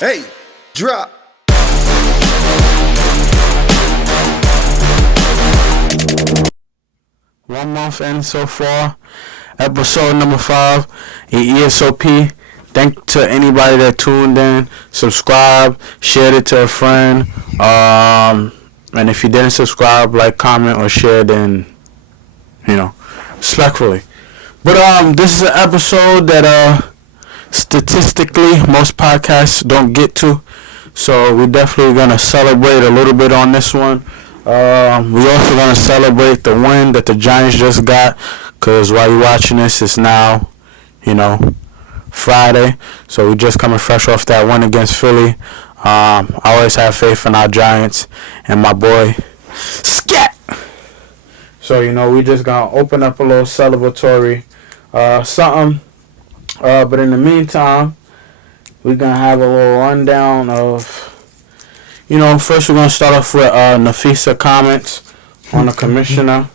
Hey, drop. 1 month in so far. Episode number 5. ESOP. Thank to anybody that tuned in. Subscribe. Share it to a friend. And if you didn't subscribe, like, comment, or share, then, respectfully. But this is an episode that statistically most podcasts don't get to. So we're definitely gonna celebrate a little bit on this one. We also gonna celebrate the win that the Giants just got, cause while you're watching this, it's now, Friday. So we're just coming fresh off that win against Philly. I always have faith in our Giants and my boy Scat. So we just gonna open up a little celebratory something. But in the meantime, we're gonna have a little rundown of. First we're going to start off with Napheesa comments on the commissioner.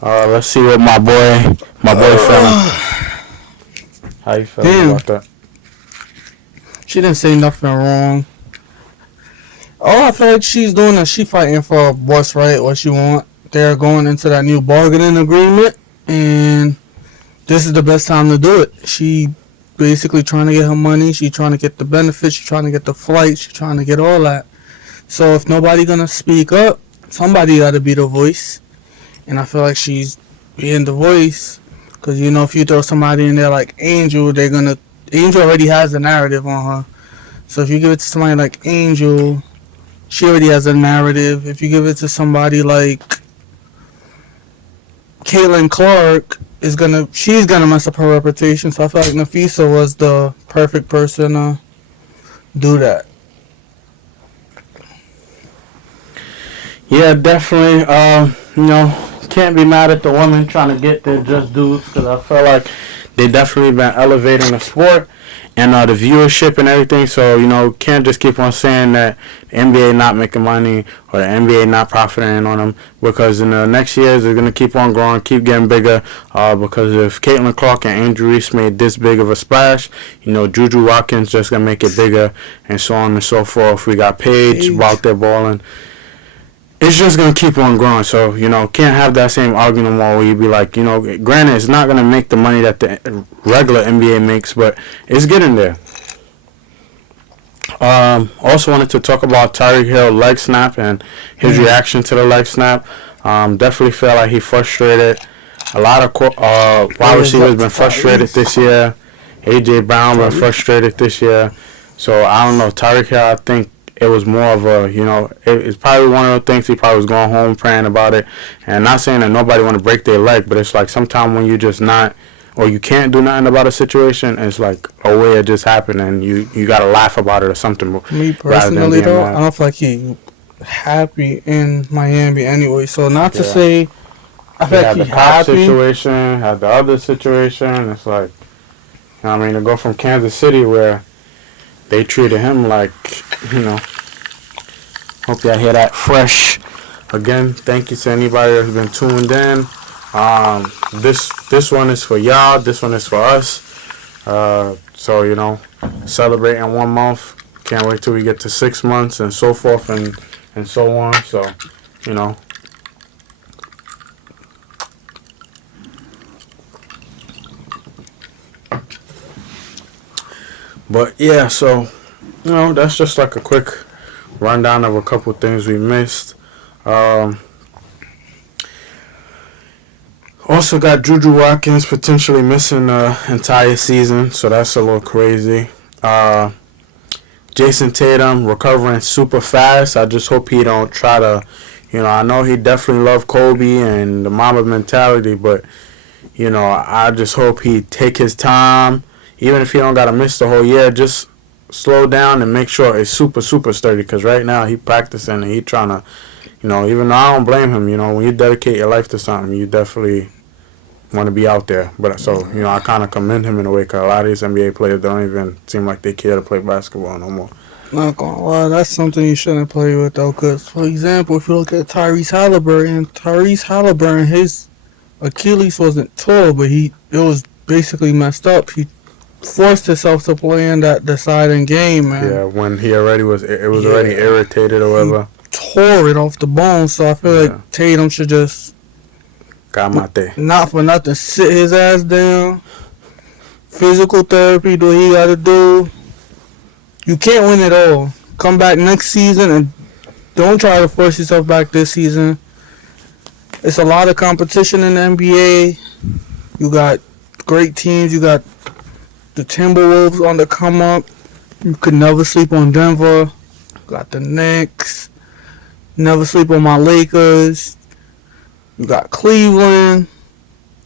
Let's see what my boy feeling. How you feeling about that? She didn't say nothing wrong. All I feel like she's doing is she fighting for what's right, what she want. They're going into that new bargaining agreement, and this is the best time to do it. She basically trying to get her money. She trying to get the benefits. She trying to get the flight. She trying to get all that. So if nobody gonna speak up, somebody gotta be the voice, and I feel like she's being the voice, cause if you throw somebody in there like Angel, Angel already has a narrative on her. So if you give it to somebody like Angel, she already has a narrative. If you give it to somebody like Caitlin Clark, she's gonna mess up her reputation. So I feel like Napheesa was the perfect person to do that. Yeah, definitely. Can't be mad at the women trying to get their just dues, because I feel like they definitely been elevating the sport and the viewership and everything. So, can't just keep on saying that the NBA not making money or the NBA not profiting on them, because in the next years they're going to keep on growing, keep getting bigger, because if Caitlin Clark and Angel Reese made this big of a splash, Juju Watkins just going to make it bigger, and so on and so forth. We got Paige out there balling. It's just going to keep on growing. So, can't have that same argument where you be like, granted, it's not going to make the money that the regular NBA makes, but it's getting there. Also wanted to talk about Tyreek Hill leg snap and his reaction to the leg snap. Definitely felt like he frustrated. A lot of wide receivers been frustrated this year. A.J. Brown been frustrated this year. So, I don't know. Tyreek Hill, I think, it was more of a, it's probably one of the things he probably was going home praying about it. And not saying that nobody want to break their leg, but it's like sometimes when you just not, or you can't do nothing about a situation, it's like a way it just happened and you got to laugh about it or something. Me personally, though, I don't feel like he happy in Miami anyway. So not to say, I feel like he had the cop situation, had the other situation. It's like, to go from Kansas City where they treated him like, hope y'all hear that fresh. Again, thank you to anybody that's been tuned in. This one is for y'all. This one is for us. So, celebrating 1 month. Can't wait till we get to 6 months and so forth and so on. So, But yeah, so that's just like a quick rundown of a couple things we missed. Also got Juju Watkins potentially missing the entire season, so that's a little crazy. Jason Tatum recovering super fast. I just hope he don't try to, I know he definitely loved Kobe and the Mamba mentality, but I just hope he take his time. Even if he don't got to miss the whole year, just slow down and make sure it's super, super sturdy. Because right now he practicing and he trying to, even though I don't blame him, when you dedicate your life to something, you definitely want to be out there. But so, I kind of commend him in a way, because a lot of these NBA players don't even seem like they care to play basketball no more. Not gonna lie, that's something you shouldn't play with, though. Because, for example, if you look at Tyrese Halliburton, his Achilles wasn't tall, but it was basically messed up. He forced himself to play in that deciding game, man. Yeah, when he already was, it was already irritated or whatever. Tore it off the bone, so I feel like Tatum should just not for nothing sit his ass down. Physical therapy, do what he gotta do. You can't win it all. Come back next season and don't try to force yourself back this season. It's a lot of competition in the NBA. You got great teams. You got the Timberwolves on the come up. You could never sleep on Denver. Got the Knicks. Never sleep on my Lakers. You got Cleveland.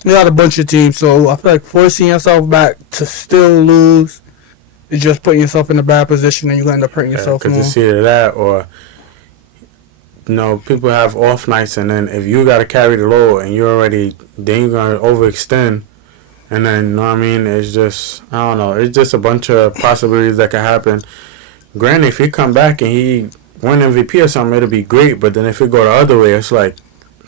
You got a bunch of teams. So I feel like forcing yourself back to still lose is just putting yourself in a bad position, and you're going to end up hurting yourself more. Because it's either that or, people have off nights, and then if you got to carry the load and you're already, then you're going to overextend. And then, it's just, I don't know. It's just a bunch of possibilities that could happen. Granted, if he come back and he win MVP or something, it'll be great. But then if it go the other way, it's like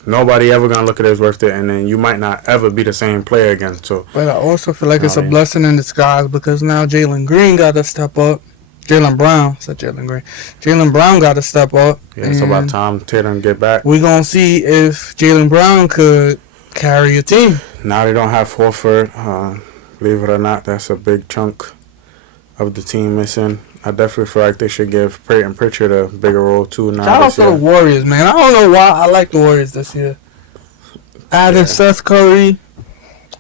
nobody ever going to look at it as worth it. And then you might not ever be the same player again. So, but I also feel like it's a blessing in disguise because now Jalen Green got to step up. Jalen Brown got to step up. Yeah, it's about time Tatum get back. We're going to see if Jalen Brown could carry a team. Now they don't have Horford. Believe it or not, that's a big chunk of the team missing. I definitely feel like they should give Peyton Pritchard a bigger role too. Now shout out to the Warriors, man. I don't know why I like the Warriors this year. Adding Seth Curry,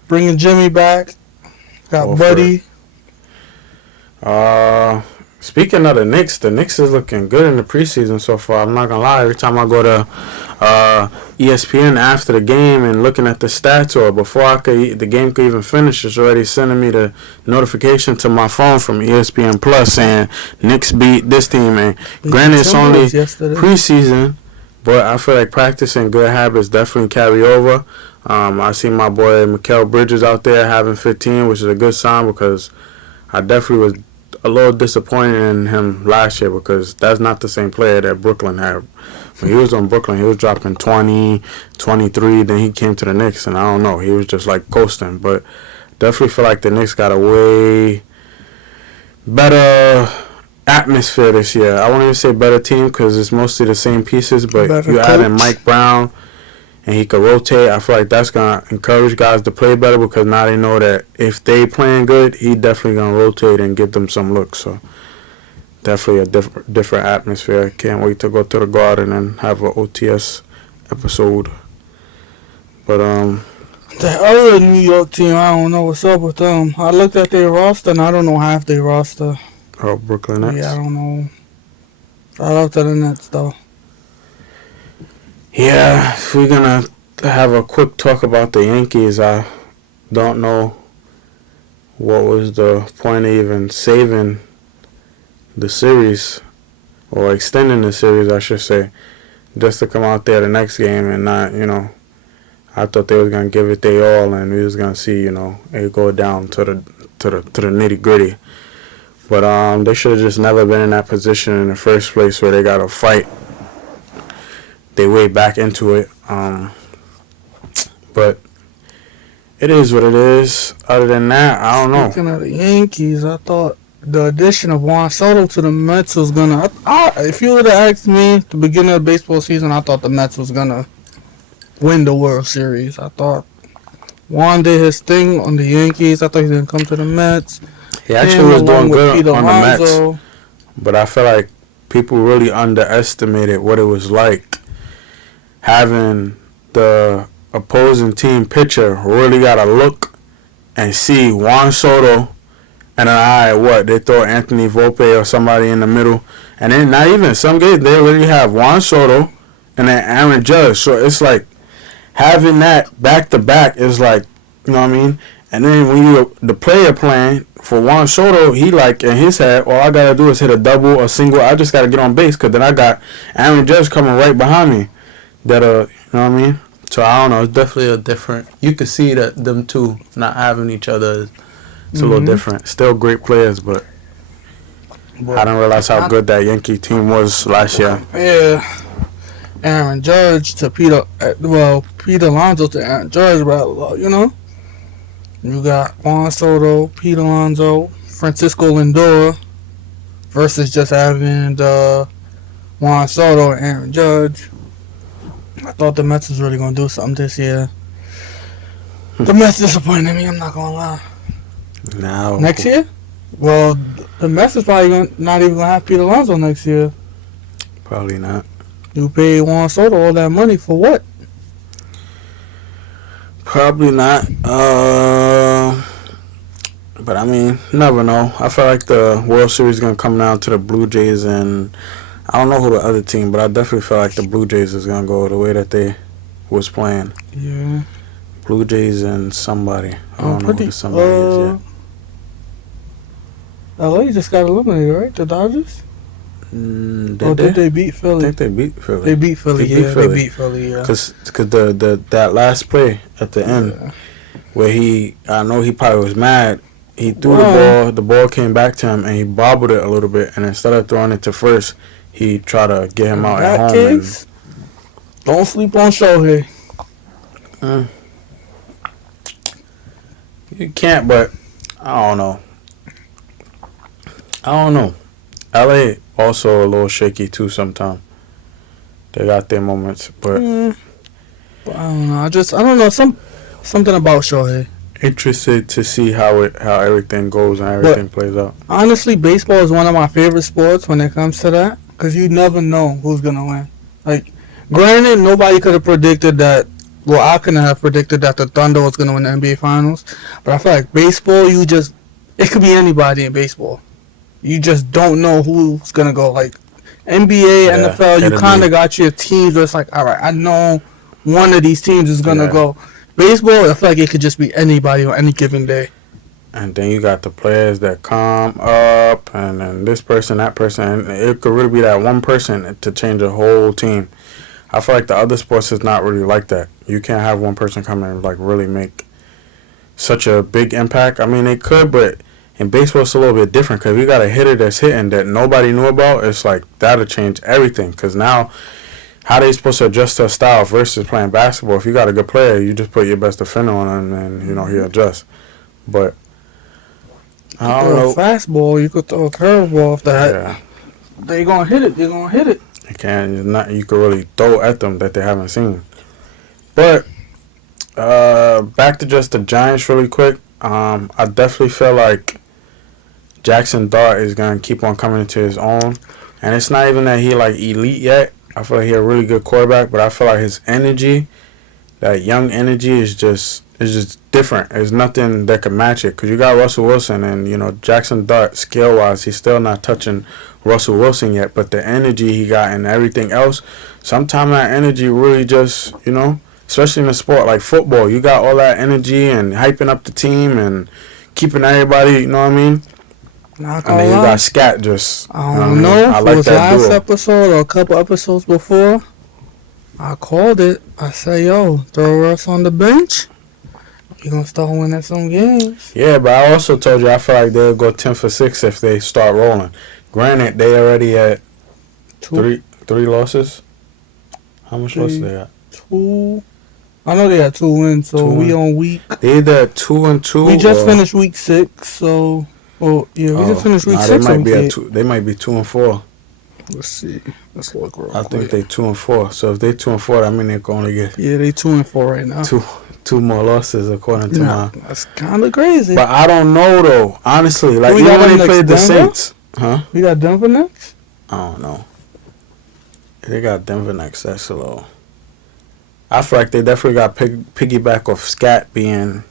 bringing Jimmy back, got Horford. Buddy. Speaking of the Knicks is looking good in the preseason so far. I'm not gonna lie. Every time I go to ESPN after the game and looking at the stats, or before the game could even finish, it's already sending me the notification to my phone from ESPN Plus saying Knicks beat this team. And granted, it's only preseason, but I feel like practicing good habits definitely carry over. I see my boy Mikal Bridges out there having 15, which is a good sign because I definitely was a little disappointed in him last year because that's not the same player that Brooklyn had. When he was on Brooklyn, he was dropping 20, 23, then he came to the Knicks, and I don't know, he was just like coasting. But definitely feel like the Knicks got a way better atmosphere this year. I won't even say better team because it's mostly the same pieces, but you add in Mike Brown, and he could rotate. I feel like that's going to encourage guys to play better because now they know that if they playing good, he definitely going to rotate and give them some looks. So definitely a different atmosphere. Can't wait to go to the Garden and have an OTS episode. But the other New York team, I don't know what's up with them. I looked at their roster and I don't know half their roster. Oh, Brooklyn Nets? Yeah, I don't know. I love the Nets though. Yeah, if we're going to have a quick talk about the Yankees, I don't know what was the point of even saving the series, or extending the series, I should say, just to come out there the next game and not, I thought they was going to give it their all and we was going to see, it go down to the nitty gritty. But they should have just never been in that position in the first place where they got to fight their way back into it. But it is what it is. Other than that, I don't know. Speaking of the Yankees, I thought the addition of Juan Soto to the Mets was going to... If you would have asked me at the beginning of the baseball season, I thought the Mets was going to win the World Series. I thought Juan did his thing on the Yankees. I thought he was going to come to the Mets. He actually was doing good on the Mets. But I feel like people really underestimated what it was like having the opposing team pitcher really got to look and see Juan Soto and then they throw Anthony Volpe or somebody in the middle. And then not even some games, they literally have Juan Soto and then Aaron Judge. So it's like having that back-to-back is like, you know what I mean? And then when the player playing for Juan Soto, he like in his head, all I got to do is hit a double, a single. I just got to get on base because then I got Aaron Judge coming right behind me. That you know what I mean? So I don't know. It's definitely a different. You could see that them two not having each other. It's a little different. Still great players, but I didn't realize how good that Yankee team was last year. Yeah, Aaron Judge to Pete Alonso to Aaron Judge, but You got Juan Soto, Pete Alonso, Francisco Lindor versus just having Juan Soto and Aaron Judge. I thought the Mets was really going to do something this year. The Mets disappointed me, I'm not going to lie. Now. Next year? Well, the Mets is probably not even going to have Pete Alonso next year. Probably not. You pay Juan Soto all that money for what? Probably not. But I mean, you never know. I feel like the World Series is going to come down to the Blue Jays, and I don't know who the other team, but I definitely feel like the Blue Jays is going to go the way that they was playing. Yeah. Blue Jays and somebody. I don't know who the somebody is yet. LA just got eliminated, right? The Dodgers? Did they beat Philly? I think they beat Philly. They beat Philly, They beat Philly, yeah. Because that last play at the end, where I know he probably was mad. He threw the ball came back to him, and he bobbled it a little bit. And instead of throwing it to first, he tried to get him out at home. Case, don't sleep on Shohei. You can't, but I don't know. LA also a little shaky too sometimes. They got their moments, but I don't know. I don't know. Something about Shohei. Interested to see how everything goes and everything plays out. Honestly, baseball is one of my favorite sports when it comes to that, because you never know who's gonna win. Like, granted, nobody could have predicted that. Well, I couldn't have predicted that the Thunder was gonna win the NBA Finals, but I feel like baseball, it could be anybody in baseball. You just don't know who's gonna go. Like NBA, NFL, you kind of got your teams where it's like, all right, I know one of these teams is gonna go. Baseball, I feel like it could just be anybody on any given day. And then you got the players that come up, and then this person, that person. And it could really be that one person to change a whole team. I feel like the other sports is not really like that. You can't have one person come in and like really make such a big impact. I mean, they could, but in baseball it's a little bit different because we got a hitter that's hitting that nobody knew about. It's like that'll change everything because now how they supposed to adjust to a style versus playing basketball. If you got a good player, you just put your best defender on him and he adjusts. But I don't know. Fastball, you could throw a curveball off that. They gonna hit it. They're gonna hit it. You can't. Not you could really throw at them that they haven't seen. But back to just the Giants really quick. I definitely feel like Jackson Dart is gonna keep on coming into his own, and it's not even that he like elite yet. I feel like he's a really good quarterback, but I feel like his energy, that young energy, is just different. There's nothing that can match it because you got Russell Wilson, and Jackson Dart skill wise, he's still not touching Russell Wilson yet. But the energy he got and everything else, sometimes that energy really just especially in a sport like football, you got all that energy and hyping up the team and keeping everybody, you know what I mean? And then you got Scat just, I don't know I if like it was that last duo. episode or a couple episodes before. I called it. I said, yo, throw Russ on the bench. You're going to start winning some games. Yeah, but I also told you I feel like they'll go 10 for 6 if they start rolling. Granted, they already at three losses. How much losses they got? 2. I know they got 2 wins, so we on week. They either at 2-2. We just finished week 6, so. Oh yeah, we just finished week 6. They might be at 2. They might be 2-4. Let's see. Let's look real quick. I think they 2-4. So if they 2-4, that mean they're going to get. Yeah, they 2-4 right now. Two more losses according to my. That's kind of crazy. But I don't know though. Honestly, like even when they played the Saints, We got Denver next. I don't know. They got Denver next. That's a little. I feel like they definitely got piggyback off Scat being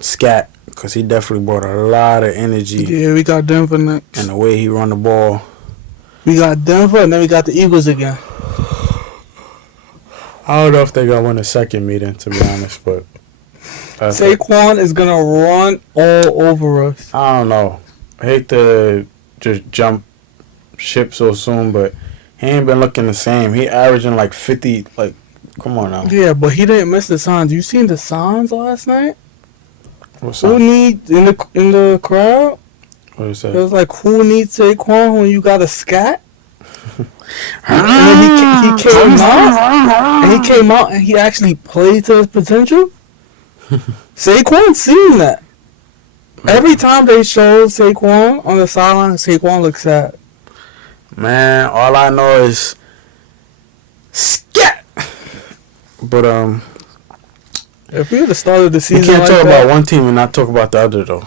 Scat because he definitely brought a lot of energy. Yeah, we got Denver next. And the way he run the ball. We got Denver and then we got the Eagles again. I don't know if they're going to win the second meeting, to be honest, but... Saquon is going to run all over us. I don't know. I hate to just jump ship so soon, but he ain't been looking the same. He averaging like 50, like, come on now. Yeah, but he didn't miss the signs. You seen the signs last night? What's who needs in the crowd? What is that? It was like, who needs Saquon when you got a Scat? And then he came out and he actually played to his potential. Saquon seen that. Every time they show Saquon on the sideline, Saquon looks sad. Man, all I know is scat. But if we had started the season, we can't talk about one team and not talk about the other though.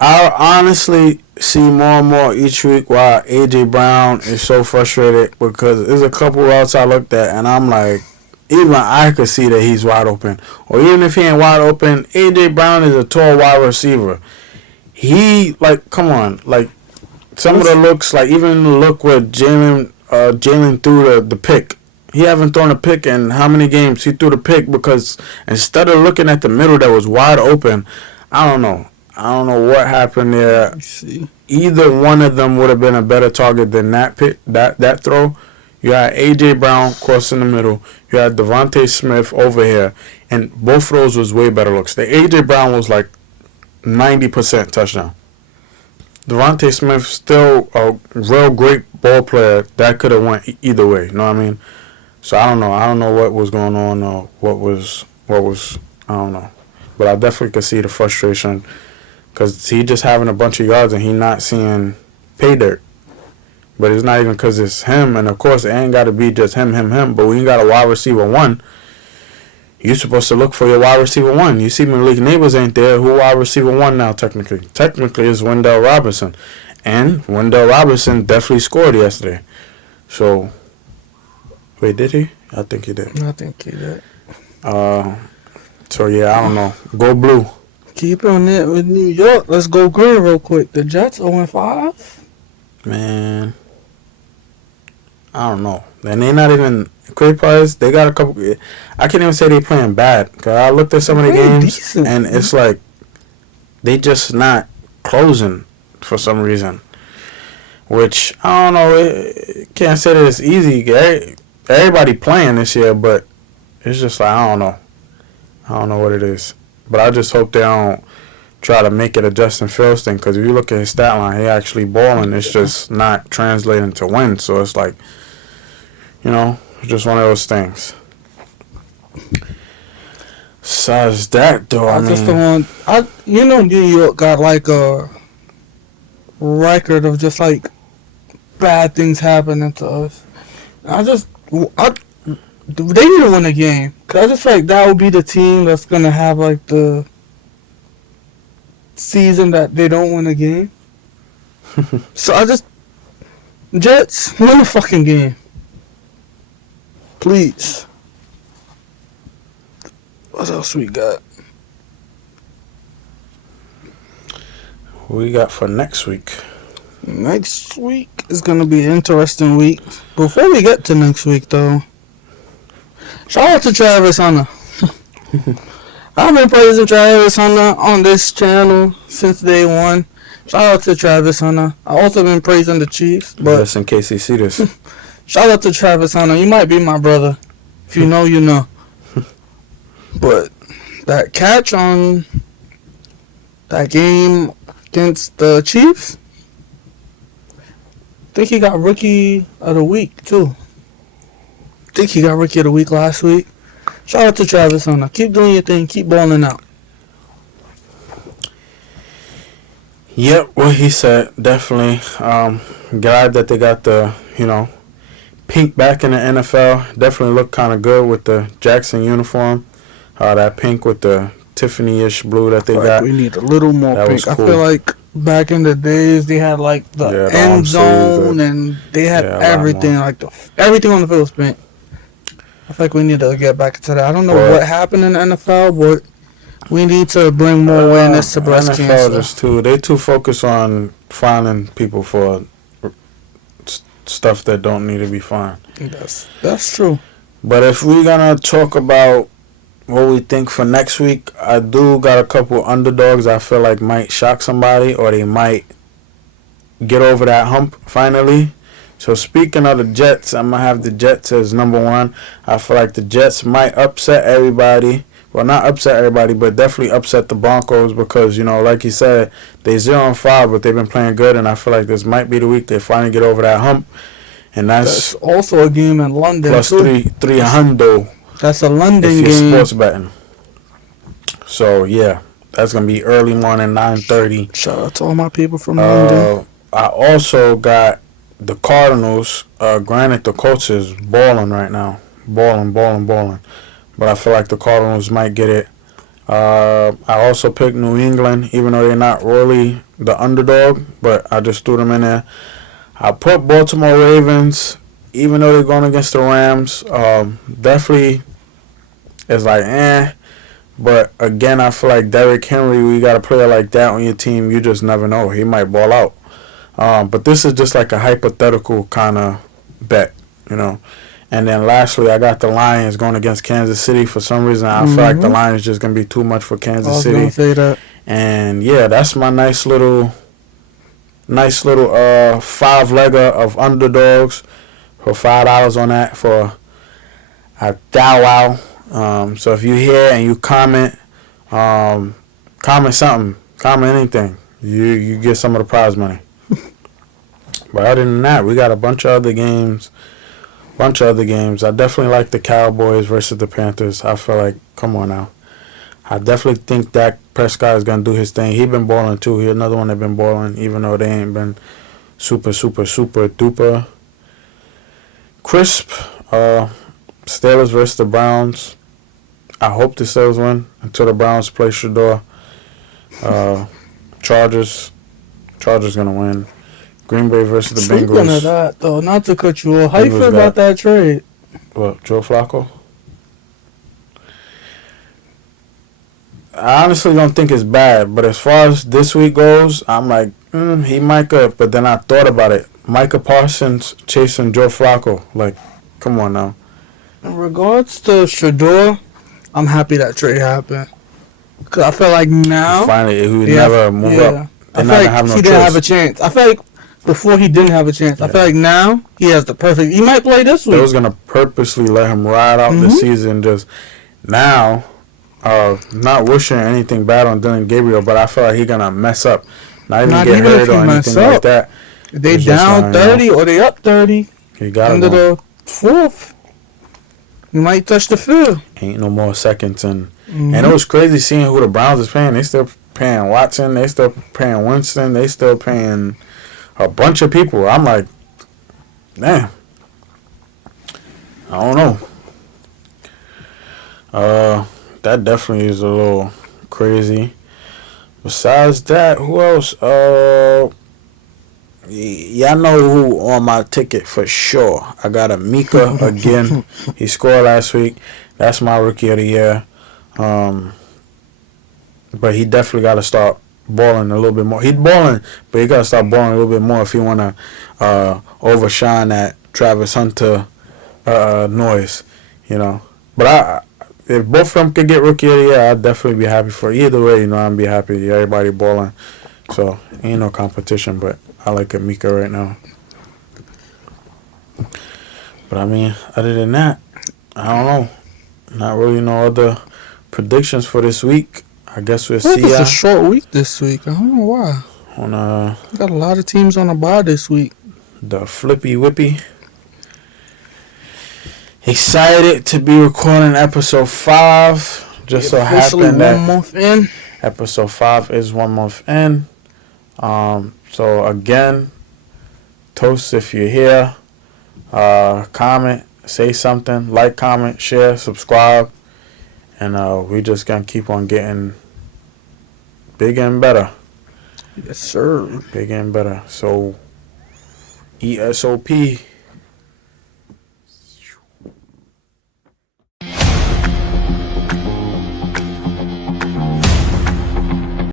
I honestly see more and more each week why AJ Brown is so frustrated, because there's a couple routes I looked at and I'm like, even I could see that he's wide open. Or even if he ain't wide open, AJ Brown is a tall wide receiver. He, like, come on, like, some of the looks, like even the look where Jalen threw the pick. He haven't thrown a pick in how many games? He threw the pick because instead of looking at the middle that was wide open, I don't know what happened there. Either one of them would have been a better target than that throw. You had AJ Brown crossing the middle. You had Devontae Smith over here, and both of those was way better looks. The AJ Brown was like 90% touchdown. Devontae Smith still a real great ball player that could have went either way. You know what I mean? So I don't know. I don't know what was going on or what was. I don't know. But I definitely could see the frustration because he just having a bunch of yards and he not seeing pay dirt. But it's not even because it's him. And, of course, it ain't got to be just him. But when you got a wide receiver one, you're supposed to look for your wide receiver one. You see Malik Neighbors ain't there. Who wide receiver one now, technically? Technically, it's Wendell Robinson. And Wendell Robinson definitely scored yesterday. So, wait, did he? I think he did. So, yeah, I don't know. Go blue. Keep on it with New York. Let's go green real quick. The Jets 0-5. Man, I don't know. And they not even great players. They got a couple. I can't even say they playing bad. Cause I looked at some of the games decent, and it's like they just not closing for some reason. Which I don't know. Can't say that it's easy. Everybody playing this year, but it's just like I don't know. I don't know what it is. But I just hope they don't try to make it a Justin Fields thing, because if you look at his stat line, he actually balling. It's just not translating to win. So it's like, it's just one of those things. Besides that, though, New York got like a record of just like bad things happening to us. They need to win a game, because I just feel like that would be the team that's gonna have like the season that they don't win a game. So Jets, win the fucking game. Please. What else we got? What we got for next week? Next week is going to be an interesting week. Before we get to next week, though, shout out to Travis Hunter. I've been praising Travis Hunter on this channel since day one. Shout out to Travis Hunter. I also been praising the Chiefs. But just in case you see this. Shout out to Travis Hunter. You might be my brother. If you know, you know. But that catch on that game against the Chiefs, I think he got Rookie of the Week, too. I think he got Rookie of the Week last week. Shout out to Travis Hunter. Keep doing your thing. Keep balling out. Yep, what he said, definitely. Glad that they got the, pink back in the NFL. Definitely looked kind of good with the Jackson uniform. That pink with the Tiffany-ish blue that they got. We need a little more that pink. Cool. I feel like back in the days they had like the end zone and they had everything. Everything on the field was pink. I feel like we need to get back to that. I don't know what happened in the NFL, but we need to bring more awareness to breast cancer. They too focused on fining people for stuff that don't need to be fined. That's true. But if we're gonna talk about what we think for next week, I do got a couple underdogs I feel like might shock somebody, or they might get over that hump finally. So speaking of the Jets, I'm going to have the Jets as number one. I feel like the Jets might upset everybody. Well, not upset everybody, but definitely upset the Broncos because, like you said, they 0-5, but they've been playing good, and I feel like this might be the week they finally get over that hump. And that's also a game in London, plus too. 300. That's a London if you're game. Sports betting. So yeah, that's gonna be early morning, 9:30. Shout out to all my people from London. I also got the Cardinals. Granted, the Colts is balling right now, balling. But I feel like the Cardinals might get it. I also picked New England, even though they're not really the underdog, but I just threw them in there. I put Baltimore Ravens, even though they're going against the Rams. Definitely, it's like But again, I feel like Derrick Henry, we got a player like that on your team, you just never know. He might ball out. But this is just like a hypothetical kind of bet, you know. And then lastly, I got the Lions going against Kansas City. For some reason, I feel like the Lions just going to be too much for Kansas City. I was going to say that. And yeah, that's my nice little 5-legger of underdogs for $5 on that for a wow. So if you hear and you comment something, comment anything, you get some of the prize money. But other than that, we got a bunch of other games. I definitely like the Cowboys versus the Panthers. I feel like, come on now. I definitely think Dak Prescott is going to do his thing. He been balling too. He another one that been balling, even though they ain't been super duper crisp. Steelers versus the Browns. I hope the Steelers win until the Browns play Shador. Chargers going to win. Green Bay versus the Bengals. Speaking of that, though, not to cut you off, how you feel about that trade? What, Joe Flacco? I honestly don't think it's bad, but as far as this week goes, I'm like, he might go. But then I thought about it. Micah Parsons chasing Joe Flacco. Like, come on now. In regards to Shador, I'm happy that trade happened. Because I feel like now... Finally, he would never move up. I feel like he didn't have a chance. I feel like before he didn't have a chance. I feel like now he has the perfect... He might play this week. They was going to purposely let him ride out the season. Just now, not wishing anything bad on Dylan Gabriel, but I feel like he's going to mess up. Not even get hurt or anything like that. If they down 30 or they up 30 he got into the fourth, you might touch the field. Ain't no more seconds. And it was crazy seeing who the Browns is paying. They still paying Watson. They still paying Winston. They still paying a bunch of people. I'm like, man, I don't know. That definitely is a little crazy. Besides that, who else? Y'all know who on my ticket for sure. I got a Mika again. He scored last week. That's my rookie of the year. But he definitely got to start balling a little bit more. He's balling, but he got to start balling a little bit more if he want to overshine that Travis Hunter noise, you know. But if both of them could get rookie of the year, I'd definitely be happy for either way. You know, I'd be happy. Everybody balling, so ain't no competition. But I like Mika right now. But I mean, other than that, I don't know. Not really no other predictions for this week. I guess we'll see. It's a short week this week. I don't know why. Got a lot of teams on the bye this week. The Flippy Whippy. Excited to be recording episode 5. Just so happened that 1 month in. Episode 5 is 1 month in. So again, toast if you're here. Comment, say something, like, comment, share, subscribe, and we just gonna keep on getting bigger and better. Yes, sir. Bigger and better. So ESOP.